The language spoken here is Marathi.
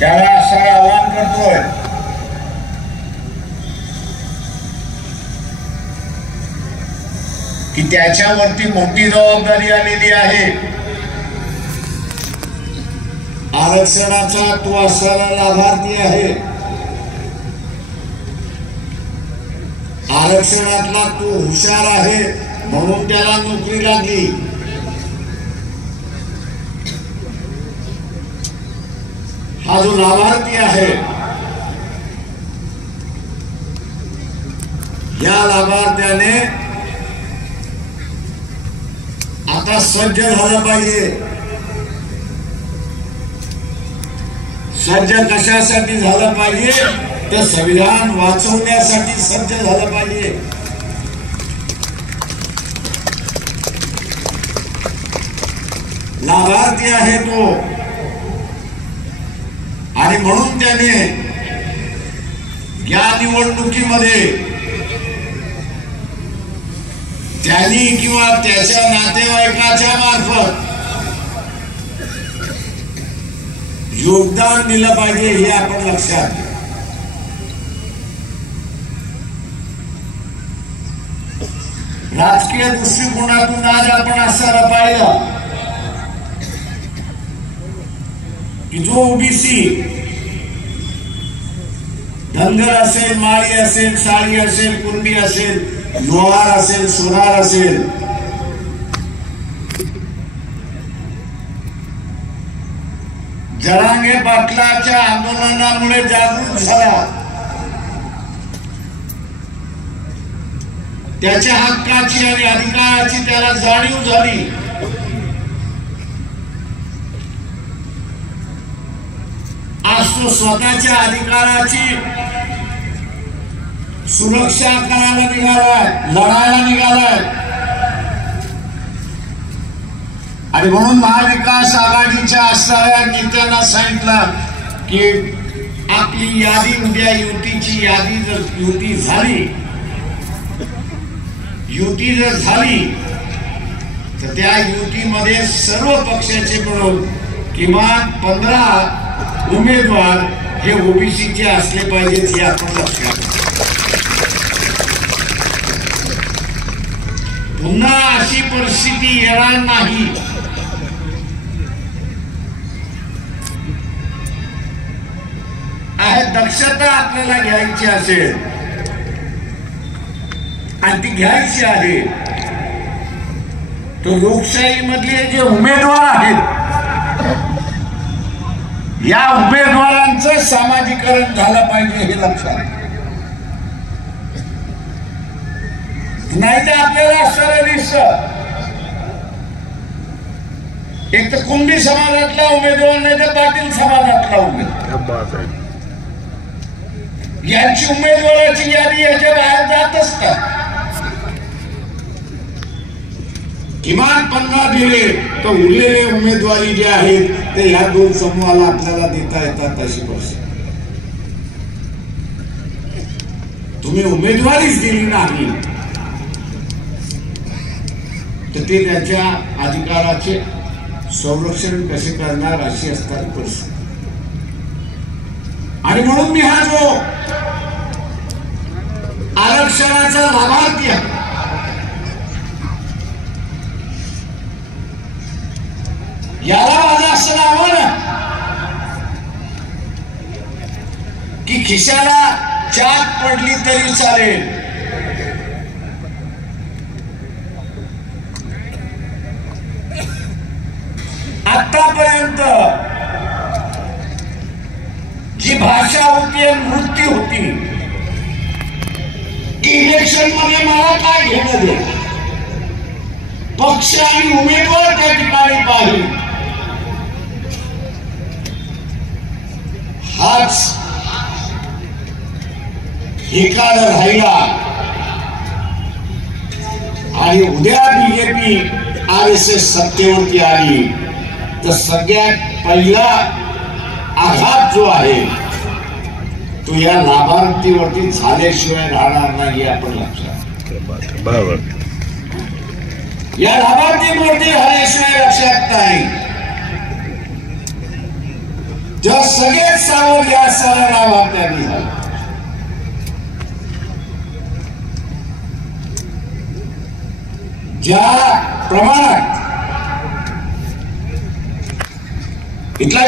त्याला असं आवाहन करतोय की त्याच्यावरती मोठी जबाबदारी आलेली आहे। आरक्षणाचा तो असणारा लाभार्थी आहे, आरक्षणातला तो हुशार आहे म्हणून त्याला नोकरी लागली। हा जो लाभार्थी आहे या लाभार्थ्याने आता सज्ज झालं पाहिजे। सज्ज कशासाठी झालं पाहिजे तर संविधान वाचवण्यासाठी सज्ज झालं पाहिजे। लाभार्थी आहे तो आणि म्हणून त्याने या निवडणुकीमध्ये त्यांनी किंवा त्याच्या नातेवाईकाच्या मार्फत योगदान दिलं पाहिजे हे आपण लक्षात घ्या। राजकीय दृष्टिकोनातून आज आपण असं पाहिलं की जो ओबीसी धनगर असेल, माळी असेल, साळी असेल, कुणबी असेल, लोहार असेल, सोनार असेल, जरांगे पाटलाच्या आंदोलनामुळे जागृत झाला, त्याच्या हक्काची आणि अधिकाराची त्याला जाणीव झाली। आज तो स्वतःच्या अधिकाराची सुरक्षा करायला निघालाय, लढायला निघालाय आणि म्हणून महाविकास आघाडीच्या असणाऱ्या नेत्यांना सांगितलं की आपली यादी उद्या युतीची यादी जर युती जर झाली तर त्या युतीमध्ये सर्व पक्षाचे मिळून किमान 15 उमेदवार हे ओबीसीचे असले पाहिजेत हे आपण लक्षात घ्या। पुन्हा अशी परिस्थिती येणार नाही। दक्षता आपल्याला घ्यायची असेल आणि ती घ्यायची आहे तर लोकशाही मधले जे उमेदवार आहेत या उमेदवारांचं सामाजिकरण झालं पाहिजे हे लक्षात। नाही तर आपल्याला असं दिसतं एक तर कुंभी समाजातला उमेदवार नाही तर पाटील समाजातला उमेदवार, यांची उमेदवाराची यादी याच्या बाहेर जात असतात। किमान 15 दिले तर उरलेले उमेदवारी जे आहेत ते ह्या दोन समूहाला आपल्याला देता येतात अशी परिस्थिती। तुम्ही उमेदवारीच दिली नाही तर ते त्याच्या अधिकाराचे संरक्षण कसे करणार अशी असणारी परिस्थिती। आणि म्हणून मी हा जो आरक्षणाचा लाभार्थी आहे याला माझं असं आव्हान की खिशाला चाक पडली तरी चालेल, आतापर्यंत जी भाषा होती आणि वृत्ती होती की इलेक्शन मध्ये मला काय घेणं दे, पक्ष आणि उमेदवार त्या ठिकाणी पाहिजे, हाच एकाला राहिला। आणि उद्या बीजेपी आरएसएस सत्तेवरती आली तर सगळ्यात पहिला आघात जो आहे तो या लाभार्थीवरती झाल्याशिवाय राहणार नाही आपण लक्षात। बरोबर, या लाभार्थीवरती झाल्याशिवाय लक्षात नाही। जेव्हा सगळेच सावरले असताना नाव आपल्या निघालं. ज्या प्रमाणात इथला